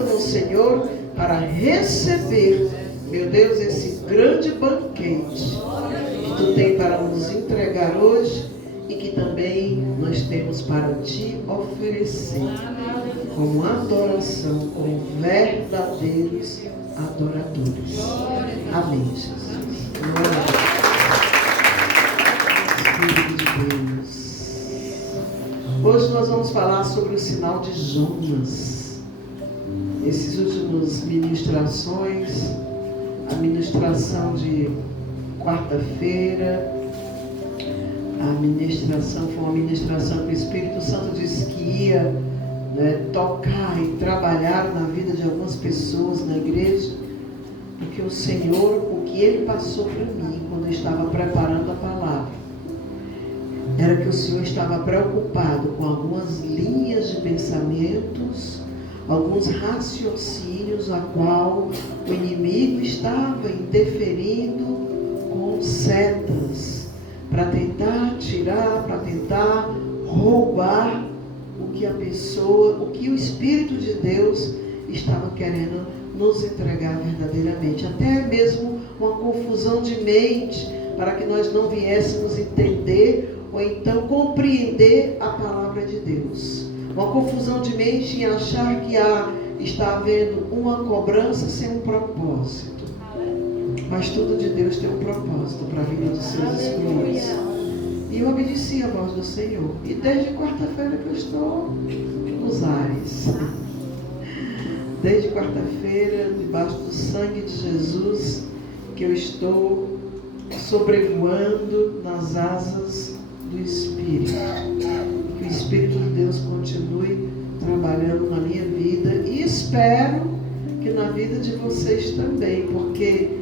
no Senhor para receber, meu Deus, esse grande banquete que tu tem para nos entregar hoje e que também nós temos para te oferecer como adoração, como verdadeiros adoradores. Amém, Jesus. Glória a Deus. Espírito de Deus. Hoje nós vamos falar sobre o sinal de Jonas. Esses últimos ministrações, a ministração de quarta-feira, a ministração foi uma ministração que o Espírito Santo disse que ia tocar e trabalhar na vida de algumas pessoas na igreja, porque o Senhor, o que Ele passou para mim quando eu estava preparando a palavra, era que o Senhor estava preocupado com algumas linhas de pensamentos, alguns raciocínios a qual o inimigo estava interferindo com setas para tentar tirar, para tentar roubar o que a pessoa, o que o Espírito de Deus estava querendo nos entregar verdadeiramente. Até mesmo uma confusão de mente, para que nós não viéssemos entender ou então compreender a palavra de Deus. Uma confusão de mente em achar que está havendo uma cobrança sem um propósito. Mas tudo de Deus tem um propósito para a vida dos seus escolhidos. E eu obedeci a voz do Senhor. E desde quarta-feira que eu estou nos ares. Desde quarta-feira, debaixo do sangue de Jesus, que eu estou sobrevoando nas asas do Espírito. Que o Espírito de Deus continue trabalhando na minha vida. E espero que na vida de vocês também. Porque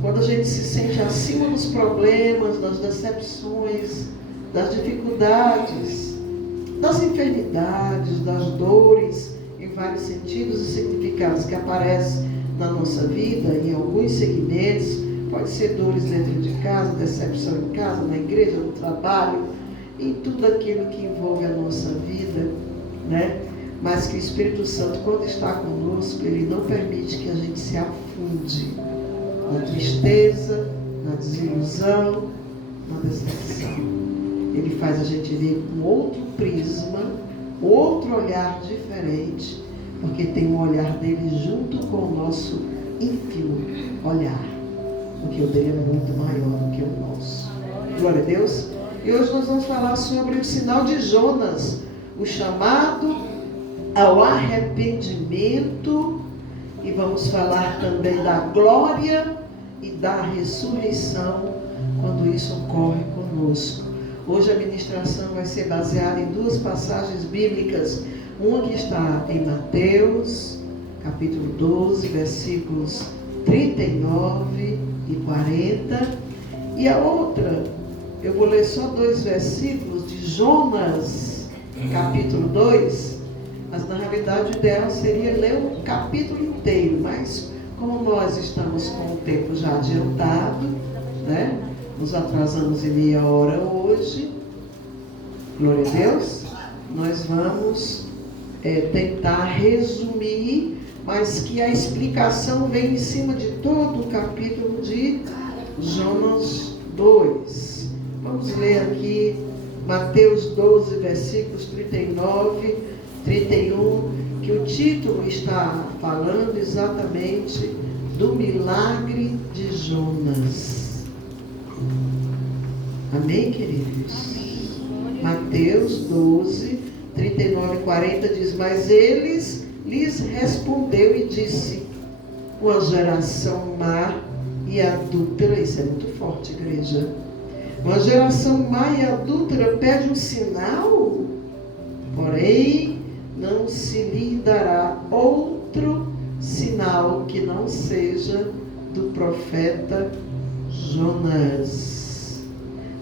quando a gente se sente acima dos problemas, das decepções, das dificuldades, das enfermidades, das dores, em vários sentidos e significados que aparecem na nossa vida, em alguns segmentos, pode ser dores dentro de casa, decepção em casa, na igreja, no trabalho, em tudo aquilo que envolve a nossa vida, né? Mas que o Espírito Santo, quando está conosco, Ele não permite que a gente se afunde na tristeza, na desilusão, na decepção. Ele faz a gente ver com outro prisma, outro olhar diferente, porque tem um olhar dele junto com o nosso íntimo olhar, porque o dele é muito maior do que o nosso. Glória a Deus. E hoje nós vamos falar sobre o sinal de Jonas, o chamado ao arrependimento, e vamos falar também da glória e da ressurreição quando isso ocorre conosco. Hoje a ministração vai ser baseada em duas passagens bíblicas, uma que está em Mateus, capítulo 12, versículos 39 e 40, e a outra, eu vou ler só 2 versículos de Jonas, capítulo 2, mas na realidade o ideal seria ler o capítulo inteiro, mas como nós estamos com o tempo já adiantado, né? Nos atrasamos em meia hora hoje, glória a Deus, nós vamos tentar resumir, mas que a explicação vem em cima de todo o capítulo de Jonas 2. Vamos ler aqui Mateus 12, versículos 39, 31, que o título está falando exatamente do milagre de Jonas. Amém, queridos? Mateus 12, 39 e 40 diz: mas eles lhes respondeu e disse: uma geração má e adúltera, isso é muito forte, igreja. Uma geração má e adúltera pede um sinal, porém não se lhe dará outro sinal que não seja do profeta Jonas.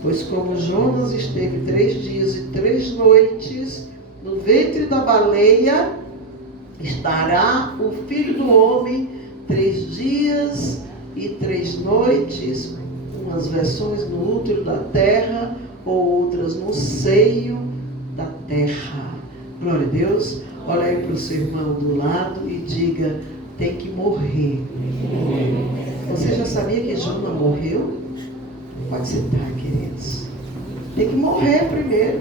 Pois como Jonas esteve 3 dias e 3 noites no ventre da baleia, estará o Filho do Homem 3 dias e 3 noites, umas versões no útero da terra, ou outras no seio da terra. Glória a Deus. Olha aí para o seu irmão do lado e diga: tem que morrer. Você já sabia que Jonas morreu? Pode sentar, queridos. Tem que morrer primeiro.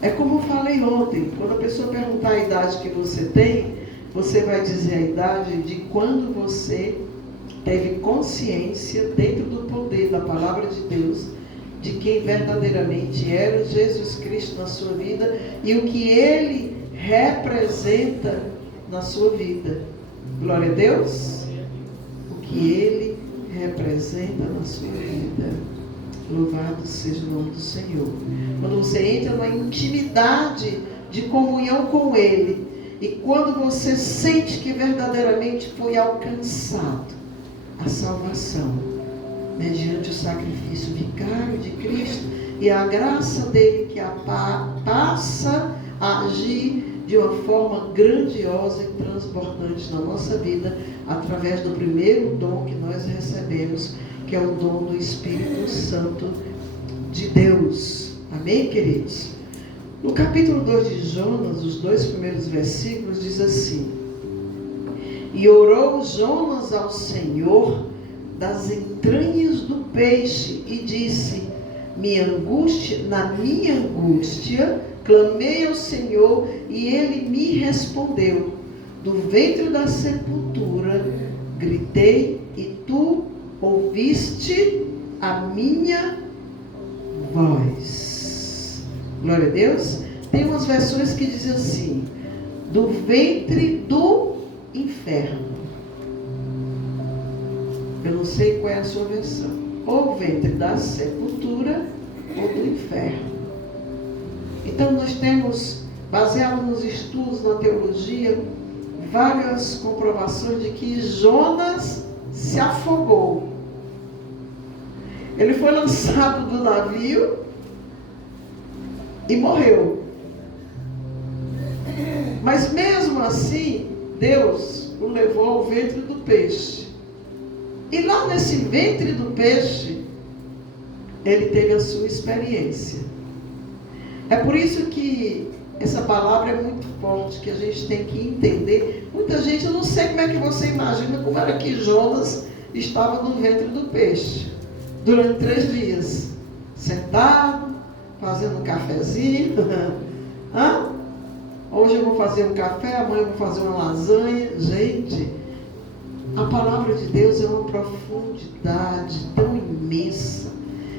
É como eu falei ontem, quando a pessoa perguntar a idade que você tem, você vai dizer a idade de quando você teve consciência, dentro do poder da palavra de Deus, de quem verdadeiramente era Jesus Cristo na sua vida e o que Ele representa na sua vida. Glória a Deus. O que Ele representa na sua vida. Louvado seja o nome do Senhor. Quando você entra numa intimidade de comunhão com Ele, e quando você sente que verdadeiramente foi alcançado a salvação, mediante o sacrifício vicário de Cristo e a graça dele que passa a agir de uma forma grandiosa e transbordante na nossa vida, através do primeiro dom que nós recebemos, que é o dom do Espírito Santo de Deus. Amém, queridos? No capítulo 2 de Jonas, os 2 primeiros versículos, diz assim: e orou Jonas ao Senhor das entranhas do peixe e disse: na minha angústia, clamei ao Senhor e Ele me respondeu. Do ventre da sepultura, gritei e tu ouviste a minha voz. Glória a Deus. Tem umas versões que dizem assim: do ventre do inferno. Eu não sei qual é a sua versão. Ou ventre da sepultura ou do inferno. Então nós temos, baseado nos estudos na teologia, várias comprovações de que Jonas se afogou. Ele foi lançado do navio e morreu. Mas mesmo assim, Deus o levou ao ventre do peixe. E lá nesse ventre do peixe, ele teve a sua experiência. É por isso que essa palavra é muito forte, que a gente tem que entender. Muita gente, eu não sei como é que você imagina como era que Jonas estava no ventre do peixe, durante 3 dias, sentado, fazendo um cafezinho. Hoje eu vou fazer um café, amanhã eu vou fazer uma lasanha. Gente, a palavra de Deus é uma profundidade tão imensa,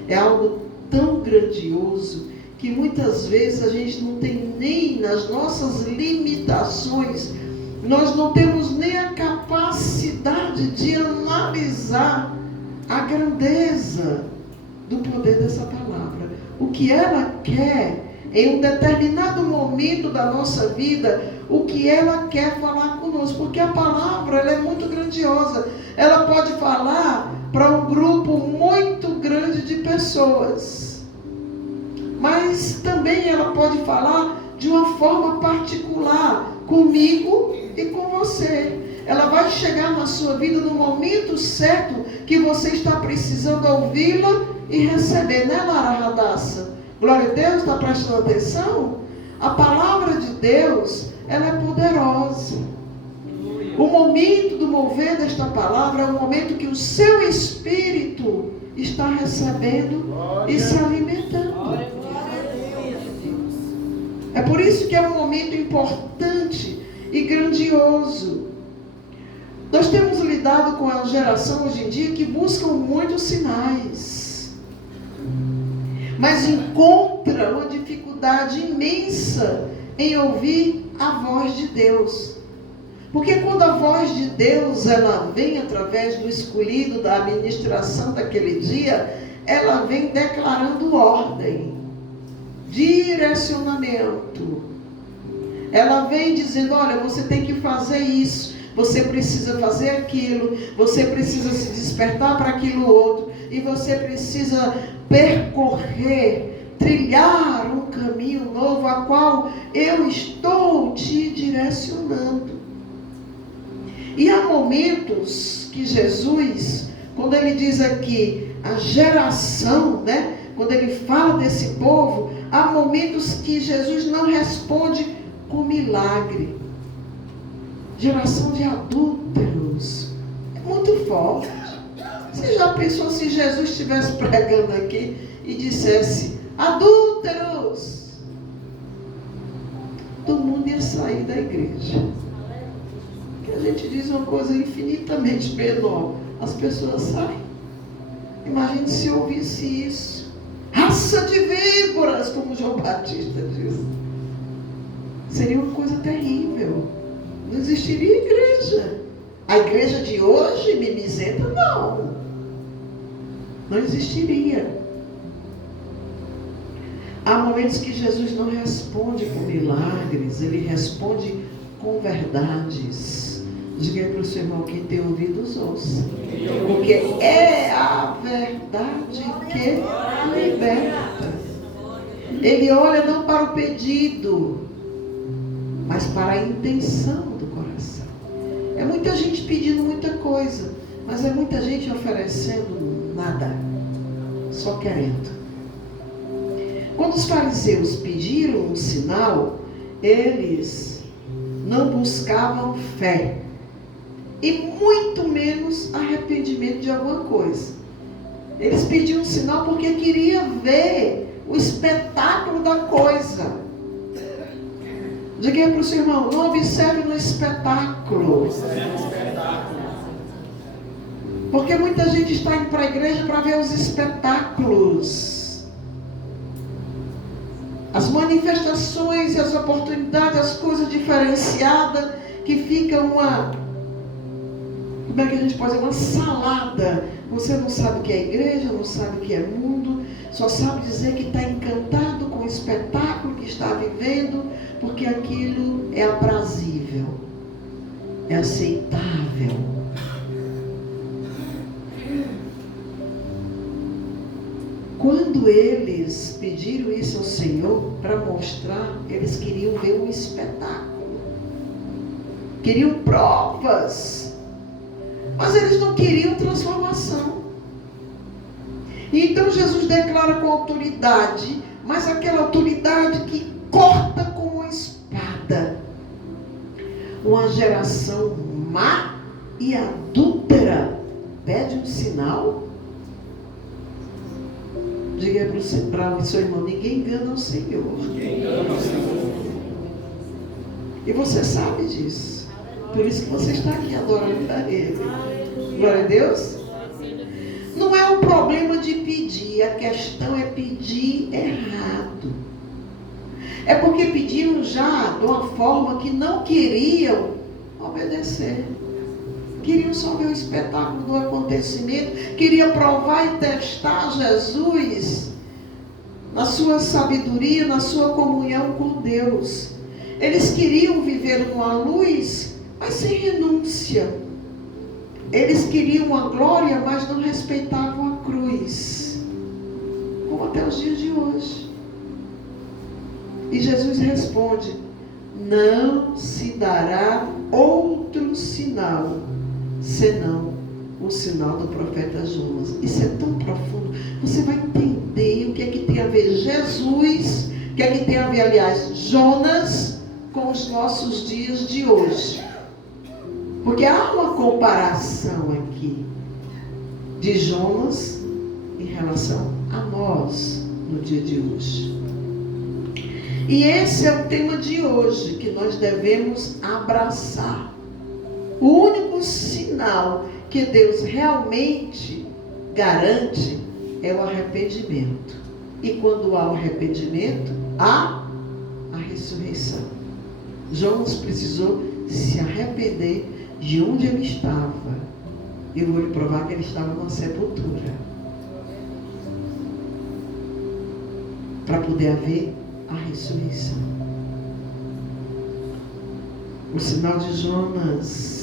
é algo tão grandioso, que muitas vezes a gente não tem nem, nas nossas limitações, nós não temos nem a capacidade de analisar a grandeza do poder dessa palavra. O que ela quer, em um determinado momento da nossa vida, o que ela quer falar conosco, porque a palavra ela é muito grandiosa. Ela pode falar para um grupo muito grande de pessoas, mas também ela pode falar de uma forma particular, comigo e com você. Ela vai chegar na sua vida no momento certo que você está precisando ouvi-la e receber, né, Lara Radassa? Glória a Deus, está prestando atenção? A palavra de Deus, ela é poderosa. O momento do mover desta palavra é o momento que o seu espírito está recebendo e se alimentando. É por isso que é um momento importante e grandioso. Nós temos lidado com a geração hoje em dia que buscam muitos sinais, mas encontra uma dificuldade imensa em ouvir a voz de Deus. Porque quando a voz de Deus ela vem através do escolhido, da administração daquele dia, ela vem declarando ordem, direcionamento. Ela vem dizendo: olha, você tem que fazer isso, você precisa fazer aquilo, você precisa se despertar para aquilo outro, e você precisa percorrer, trilhar um caminho novo, a qual eu estou te direcionando. E há momentos que Jesus, quando ele diz aqui a geração, né? Quando ele fala desse povo, Há momentos que Jesus não responde com milagre. Geração de adúlteros. É muito forte. Você já pensou se Jesus estivesse pregando aqui e dissesse: adúlteros? Todo mundo ia sair da igreja. Que a gente diz uma coisa infinitamente menor, as pessoas saem. Imagine se ouvisse isso. Raça de víboras, como João Batista diz. Seria uma coisa terrível. Não existiria igreja. A igreja de hoje, mimizenta, não. Não existiria. Há momentos que Jesus não responde com milagres, ele responde com verdades. Diga aí para o seu irmão: quem tem ouvidos, ouça. Porque é a verdade que liberta. Ele olha não para o pedido, mas para a intenção do coração. É muita gente pedindo muita coisa, mas é muita gente oferecendo nada, só querendo. Quando os fariseus pediram um sinal, eles não buscavam fé, e muito menos arrependimento de alguma coisa. Eles pediam um sinal porque queriam ver o espetáculo da coisa. Diga aí para o seu irmão: não observe no espetáculo. Porque muita gente está indo para a igreja para ver os espetáculos, as manifestações e as oportunidades, as coisas diferenciadas, que fica uma, como é que a gente pode dizer, uma salada. Você não sabe o que é igreja, não sabe o que é mundo, só sabe dizer que está encantado com o espetáculo que está vivendo, porque aquilo é aprazível, é aceitável. Quando eles pediram isso ao Senhor para mostrar, eles queriam ver um espetáculo, queriam provas, mas eles não queriam transformação. E então Jesus declara com autoridade, mas aquela autoridade que corta com uma espada: uma geração má e adúltera pede um sinal. Diga para o seu irmão: ninguém engana o Senhor. E você sabe disso. Por isso que você está aqui adorando a Ele. Glória a Deus. Não é um problema de pedir, a questão é pedir errado. É porque pediram já de uma forma que não queriam obedecer. Queriam só ver o espetáculo do acontecimento, queriam provar e testar Jesus na sua sabedoria, na sua comunhão com Deus. Eles queriam viver numa luz, mas sem renúncia. Eles queriam a glória, mas não respeitavam a cruz, como até os dias de hoje. E Jesus responde: não se dará outro sinal senão o sinal do profeta Jonas. Isso é tão profundo. Você vai entender o que é que tem a ver Jesus, o que é que tem a ver, aliás, Jonas, com os nossos dias de hoje. Porque há uma comparação aqui de Jonas em relação a nós no dia de hoje. E esse é o tema de hoje que nós devemos abraçar. O único sinal que Deus realmente garante é o arrependimento. E quando há o arrependimento, há a ressurreição. Jonas precisou se arrepender de onde ele estava. Eu vou lhe provar que ele estava numa sepultura, para poder haver a ressurreição. O sinal de Jonas.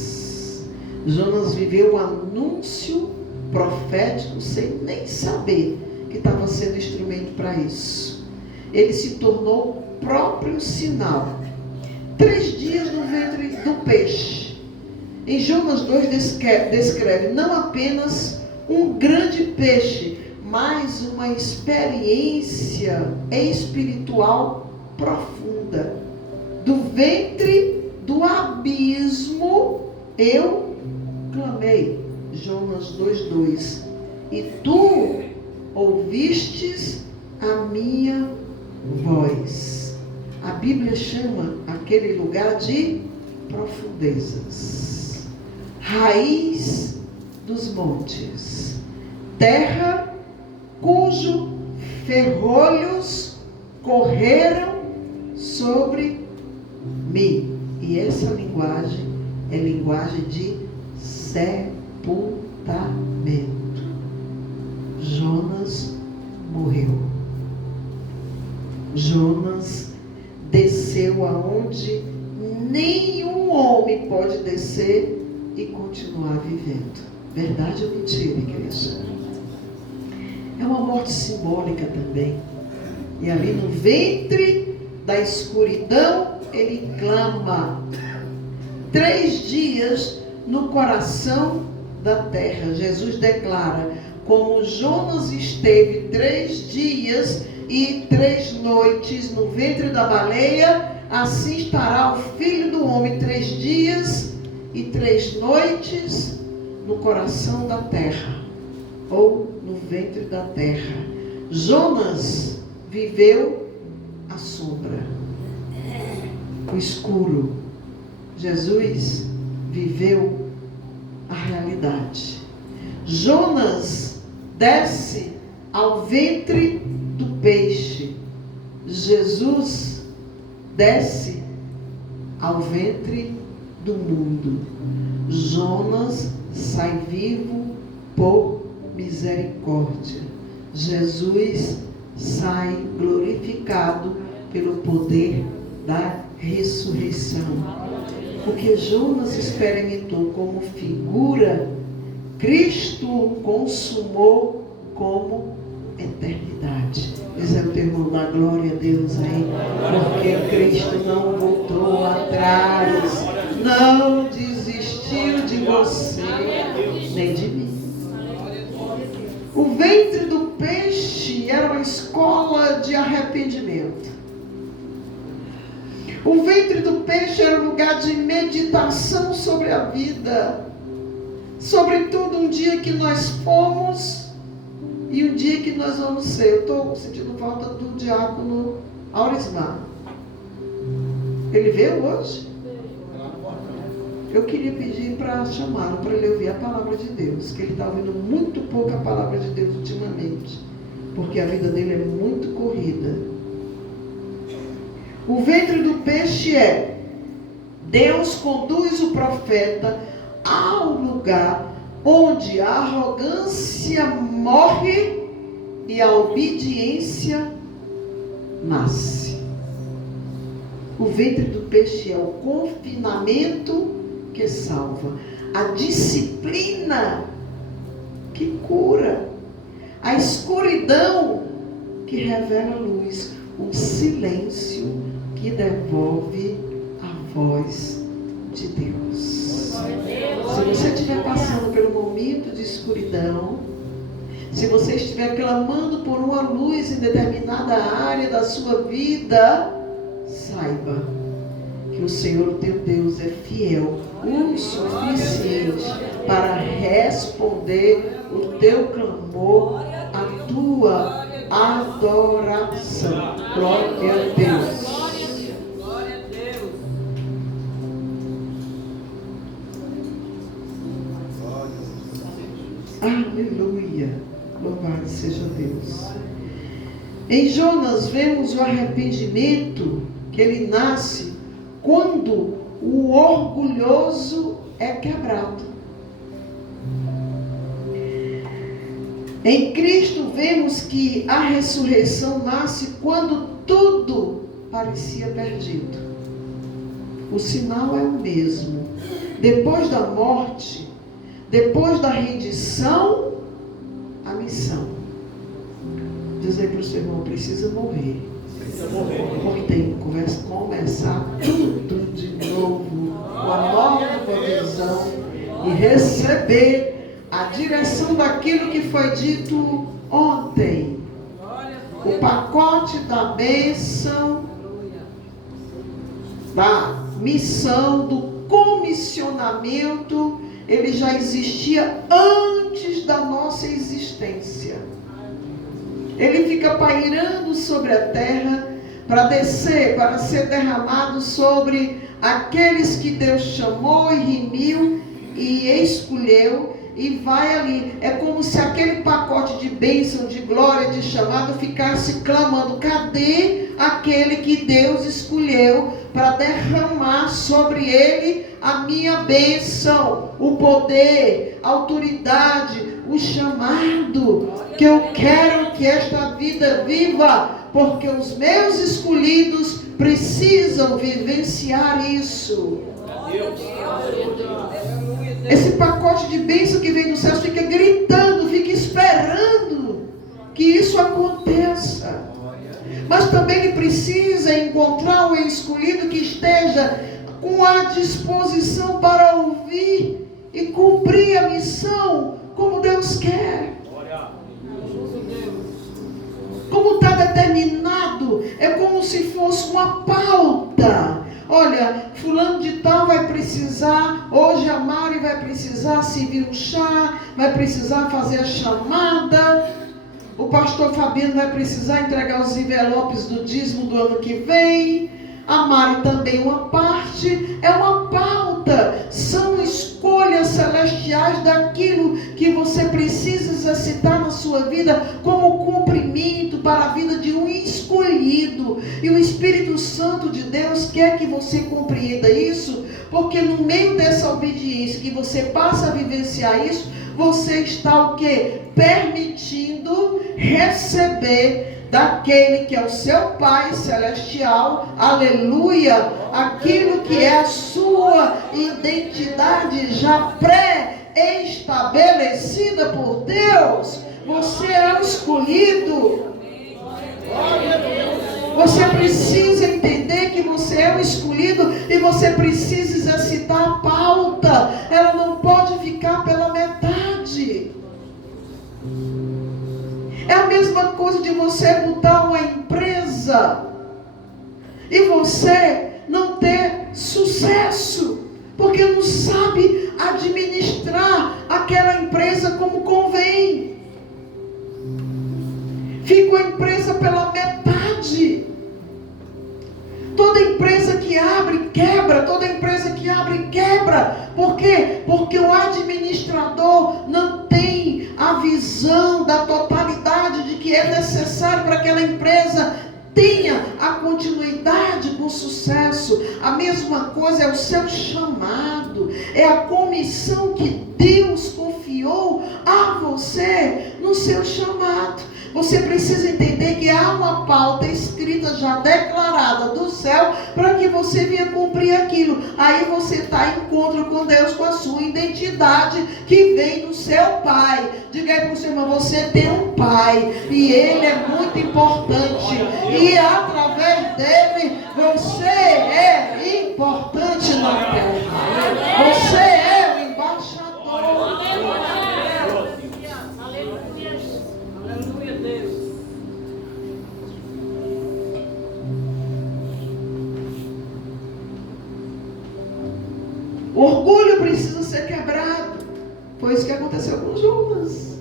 Jonas viveu um anúncio profético sem nem saber que estava sendo instrumento para isso. Ele se tornou o próprio sinal. 3 dias no ventre do peixe. Em Jonas 2 descreve não apenas um grande peixe, mas uma experiência espiritual profunda. Do ventre do abismo eu clamei. Jonas 2:2. E tu ouvistes a minha voz. A Bíblia chama aquele lugar de profundezas, raiz dos montes, terra cujo ferrolhos correram sobre mim. E essa linguagem é linguagem de sepultamento. Jonas morreu. Jonas desceu aonde nenhum homem pode descer e continuar vivendo. Verdade ou mentira, igreja? É uma morte simbólica também. E ali no ventre da escuridão ele clama. 3 dias no coração da terra. Jesus declara: como Jonas esteve 3 dias e 3 noites no ventre da baleia, assim estará o Filho do Homem 3 dias e 3 noites no coração da terra, ou no ventre da terra. Jonas viveu a sombra, o escuro. Jesus viveu a realidade. Jonas desce ao ventre do peixe. Jesus desce ao ventre do mundo. Jonas sai vivo por misericórdia. Jesus sai glorificado pelo poder da ressurreição. Porque Jonas experimentou como figura, Cristo consumou como eternidade. Diz o teu irmão, dá glória a Deus aí, porque Cristo não voltou atrás, não desistiu de você, nem de mim. O ventre do peixe era uma escola de arrependimento. O ventre do peixe era um lugar de meditação sobre a vida, sobretudo um dia que nós fomos e um dia que nós vamos ser. Eu estou sentindo falta do diácono Aurismar. Ele veio hoje? Eu queria pedir para chamá-lo, para ele ouvir a palavra de Deus, que ele está ouvindo muito pouco a palavra de Deus ultimamente, porque a vida dele é muito corrida. O ventre do peixe é: Deus conduz o profeta ao lugar onde a arrogância morre e a obediência nasce. O ventre do peixe é o confinamento que salva, a disciplina que cura, a escuridão que revela a luz, o silêncio que devolve a voz de Deus. Se você estiver passando por um momento de escuridão, se você estiver clamando por uma luz em determinada área da sua vida, saiba que o Senhor teu Deus é fiel, o suficiente para responder o teu clamor, a tua adoração. Glória a Deus. Glória a Deus. Aleluia. Louvado seja Deus. Em Jonas vemos o arrependimento que ele nasce quando o orgulhoso é quebrado. Em Cristo vemos que a ressurreição nasce quando tudo parecia perdido. O sinal é o mesmo. Depois da morte, depois da rendição, a missão. Diz aí para o seu irmão: precisa morrer. Porque tem que começar tudo de novo, com a nova visão, e receber a direção daquilo que foi dito ontem. O pacote da bênção, da missão, do comissionamento, ele já existia antes da nossa existência. Ele fica pairando sobre a terra para descer, para ser derramado sobre aqueles que Deus chamou e remiu e escolheu, e vai ali. É como se aquele pacote de bênção, de glória, de chamado ficasse clamando: cadê aquele que Deus escolheu para derramar sobre ele a minha bênção, o poder, a autoridade, o chamado que eu quero que esta vida viva, porque os meus escolhidos precisam vivenciar isso. Esse pacote de bênção que vem do céu fica gritando, fica esperando que isso aconteça. Mas também ele precisa encontrar um escolhido que esteja com a disposição para ouvir e cumprir a missão como Deus quer. Como está determinado, é como se fosse uma pauta. Olha, fulano de tal vai precisar, hoje a Mari vai precisar servir um chá, vai precisar fazer a chamada, o pastor Fabiano vai precisar entregar os envelopes do dízimo do ano que vem, a Mari também uma parte, é uma pauta, são escolhas celestiais daquilo que você precisa exercitar na sua vida como cumprimento para a vida de um escolhido. E o Espírito Santo de Deus quer que você compreenda isso, porque no meio dessa obediência que você passa a vivenciar isso, você está o quê? Permitindo receber daquele que é o seu Pai Celestial, aleluia, aquilo que é a sua identidade já pré-estabelecida por Deus. Você é o escolhido. Você precisa entender que você é o escolhido e você precisa exercitar a pauta. Ela não pode ficar pela metade. É a mesma coisa de você montar uma empresa e você não ter sucesso, porque não sabe administrar aquela empresa como convém. Fica a empresa pela metade. Toda empresa que abre, quebra. Toda empresa que abre, quebra. Por quê? Porque o administrador não tem a visão da totalidade de que é necessário para que aquela empresa tenha a continuidade com sucesso. A mesma coisa é o seu chamado. É a comissão que Deus confiou a você no seu chamado. Você precisa entender que há uma pauta escrita, já declarada do céu, para que você venha cumprir aquilo. Aí você está em encontro com Deus, com a sua identidade que vem do seu Pai. Diga aí para o seu irmão: você tem um Pai e Ele é muito importante. E através dele você é importante na terra. Você é o embaixador. O orgulho precisa ser quebrado. Foi isso que aconteceu com Judas.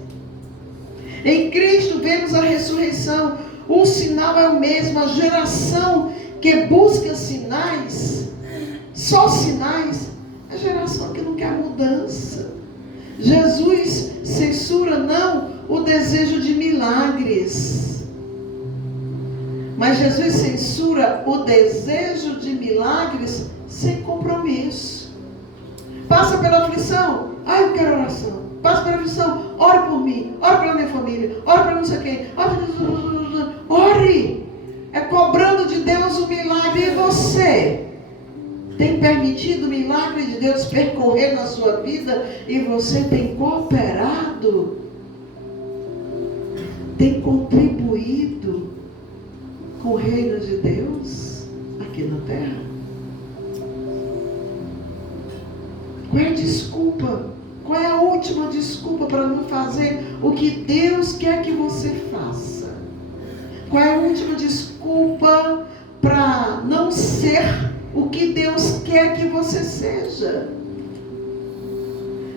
Em Cristo vemos a ressurreição. O sinal é o mesmo. A geração que busca sinais, só sinais, é a geração que não quer mudança. Jesus censura não o desejo de milagres, mas Jesus censura o desejo de milagres sem compromisso. Passa pela aflição, eu quero oração. Passa pela aflição, ore por mim, ore pela minha família, ore pela não sei quem, ore. É cobrando de Deus o milagre. E você tem permitido o milagre de Deus percorrer na sua vida? E você tem cooperado? Tem contribuído com o reino de Deus aqui na terra? Qual é a desculpa Qual é a última desculpa para não fazer o que Deus quer que você faça? Qual é a última desculpa para não ser o que Deus quer que você seja?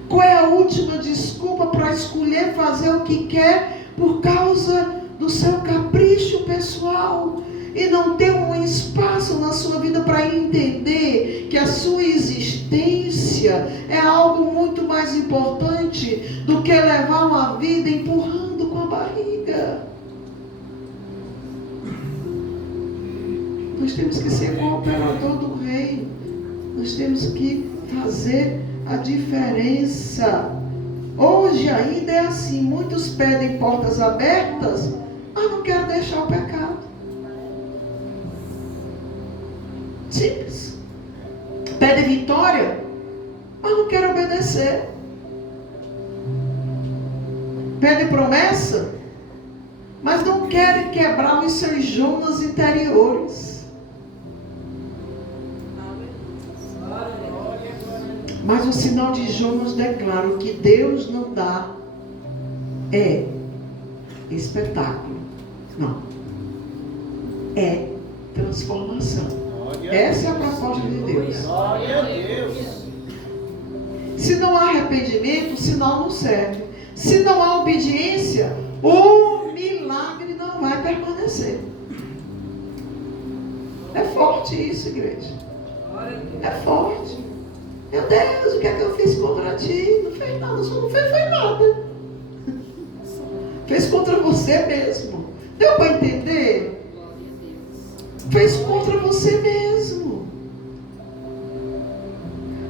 Qual é a última desculpa para escolher fazer o que quer por causa do seu capricho pessoal e não ter um espaço na sua vida para entender que a sua existência é algo muito mais importante do que levar uma vida empurrando com a barriga? Nós temos que ser cooperador do reino. Nós temos que fazer a diferença. Hoje ainda é assim. Muitos pedem portas abertas, mas não querem deixar o pecado. Simples. Pedem vitória, mas não querem obedecer. Pedem promessa, mas não querem quebrar os seus Jonas interiores. Mas o sinal de Jonas declara: o que Deus não dá é espetáculo. Não. É transformação. Essa é a proposta de Deus. Glória a Deus. Se não há arrependimento, o sinal não serve. Se não há obediência, o milagre não vai permanecer. É forte isso, igreja. É forte. Meu Deus, o que é que eu fiz contra ti? Não fez nada, só não fez foi nada. Fez contra você mesmo. Deu para entender? Fez contra você mesmo.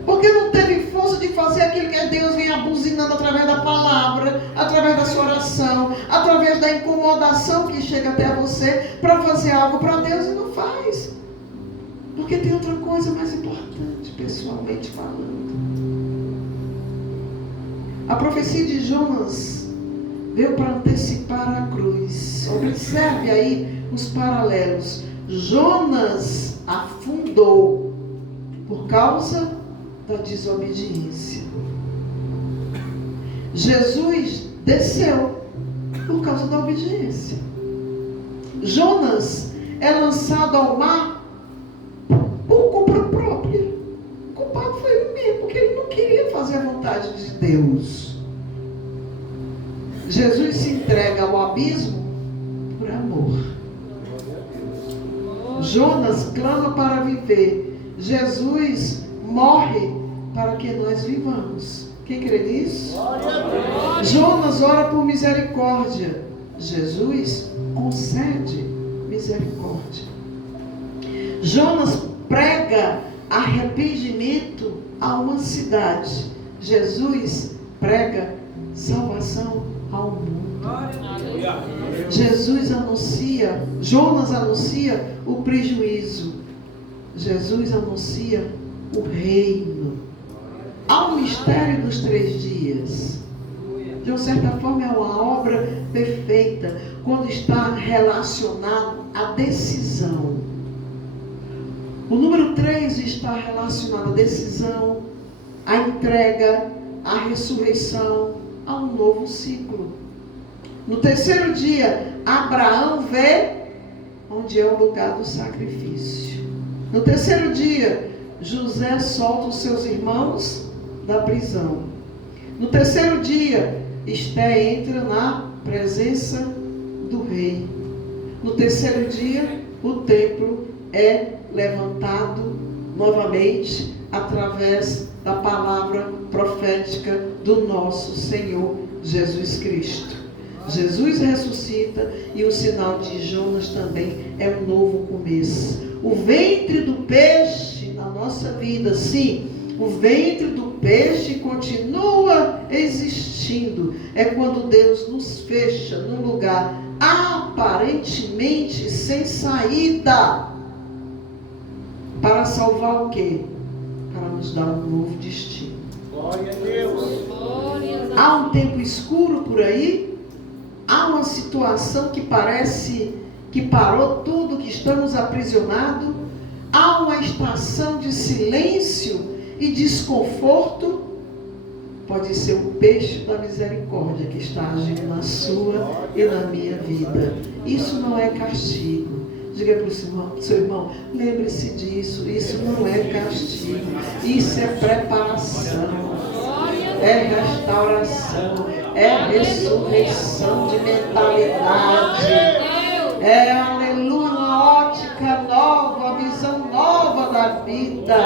Porque não teve força de fazer aquilo que Deus vem abuzinando através da palavra, através da sua oração, através da incomodação que chega até você para fazer algo para Deus e não faz. Porque tem outra coisa mais importante, pessoalmente falando. A profecia de Jonas veio para antecipar a cruz. Observe aí os paralelos. Jonas afundou por causa da desobediência. Jesus desceu por causa da obediência. Jonas é lançado ao mar por culpa própria. O culpado foi ele mesmo, porque ele não queria fazer a vontade de Deus. Jesus se entrega ao abismo por amor. Jonas clama para viver. Jesus morre para que nós vivamos. Quem crê nisso? Jonas ora por misericórdia. Jesus concede misericórdia. Jonas prega arrependimento a uma cidade. Jesus prega salvação ao mundo. Jonas anuncia o prejuízo. Jesus anuncia o reino. Há um mistério dos 3 dias. De uma certa forma é uma obra perfeita quando está relacionado à decisão. O número 3 está relacionado à decisão, à entrega, à ressurreição, a um novo ciclo. No 3º dia, Abraão vê onde é o lugar do sacrifício. No 3º dia, José solta os seus irmãos da prisão. No 3º dia, Esté entra na presença do rei. No 3º dia, o templo é levantado novamente através da palavra profética do nosso Senhor Jesus Cristo. Jesus ressuscita e o sinal de Jonas também é um novo começo. O ventre do peixe na nossa vida, sim, o ventre do peixe continua existindo. É quando Deus nos fecha num lugar aparentemente sem saída. Para salvar o quê? Para nos dar um novo destino. Glória a Deus. Há um tempo escuro por aí? Há uma situação que parece que parou tudo, que estamos aprisionados? Há uma estação de silêncio e desconforto? pode ser o peixe da misericórdia que está agindo na sua e na minha vida. Isso não é castigo. Diga para o seu irmão, lembre-se disso, isso não é castigo, isso é preparação, é restauração, é ressurreição de mentalidade, é, aleluia, uma ótica nova, uma visão nova da vida.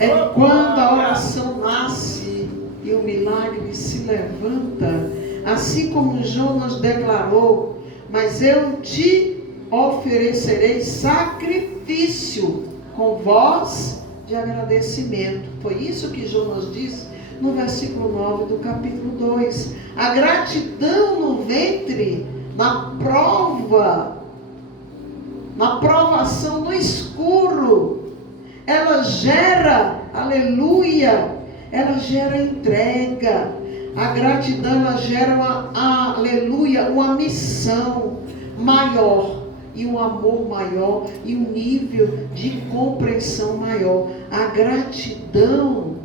É quando a oração nasce e o milagre se levanta, assim como Jonas declarou, mas eu te oferecerei sacrifício com voz de agradecimento. Foi isso que Jonas disse no versículo 9 do capítulo 2. A gratidão no ventre, na prova, na provação no escuro, ela gera, aleluia, ela gera entrega. A gratidão, ela gera uma, aleluia, uma missão maior, e um amor maior, e um nível de compreensão maior. A gratidão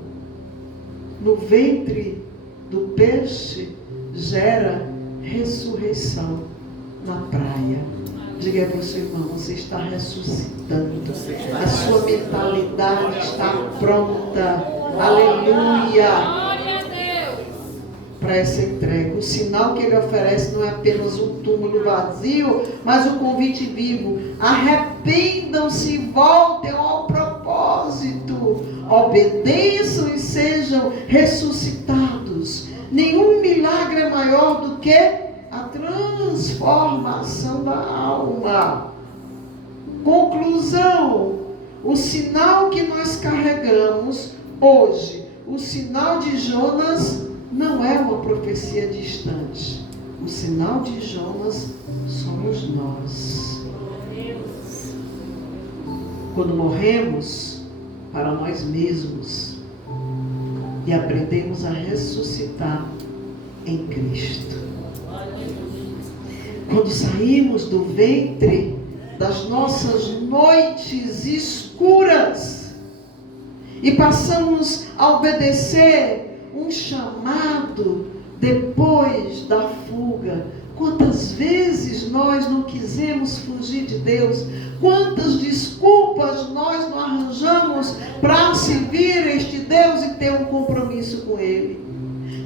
no ventre do peixe gera ressurreição na praia. Diga para o seu irmão, você está ressuscitando. A sua mentalidade está pronta. Aleluia! Para essa entrega. O sinal que ele oferece não é apenas um túmulo vazio, mas um convite vivo. Arrependam-se e voltem ao propósito. Obedeçam e sejam ressuscitados. Nenhum milagre é maior do que a transformação da alma. Conclusão: o sinal que nós carregamos hoje, o sinal de Jonas, não é uma profecia distante. O sinal de Jonas somos nós. Quando morremos para nós mesmos e aprendemos a ressuscitar em Cristo. Quando saímos do ventre das nossas noites escuras e passamos a obedecer um chamado depois da fuga. Quantas vezes nós não quisemos fugir de Deus? Quantas desculpas nós não arranjamos para servir este Deus e ter um compromisso com Ele?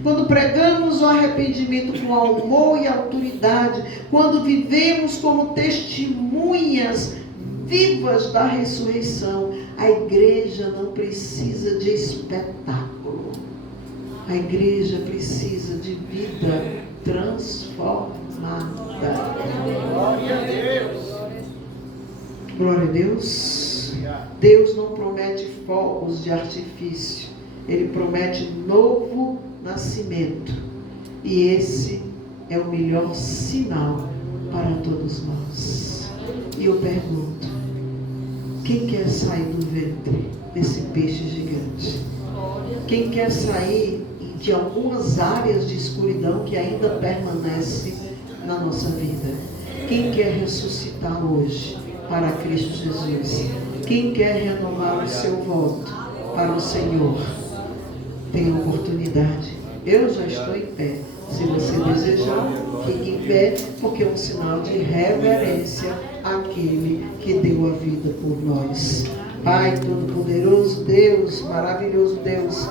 Quando pregamos o arrependimento com amor e autoridade, quando vivemos como testemunhas vivas da ressurreição, a igreja não precisa de espetáculo. A igreja precisa de vida transformada. Glória a Deus. Glória a Deus. Deus não promete fogos de artifício. Ele promete novo nascimento. E esse é o melhor sinal para todos nós. E eu pergunto, quem quer sair do ventre desse peixe gigante? Quem quer sair de algumas áreas de escuridão que ainda permanece na nossa vida? Quem quer ressuscitar hoje para Cristo Jesus? Quem quer renovar o seu voto para o Senhor? Tem a oportunidade. Eu já estou em pé. Se você desejar, fique em pé, porque é um sinal de reverência àquele que deu a vida por nós. Pai Todo-Poderoso, Deus, maravilhoso Deus,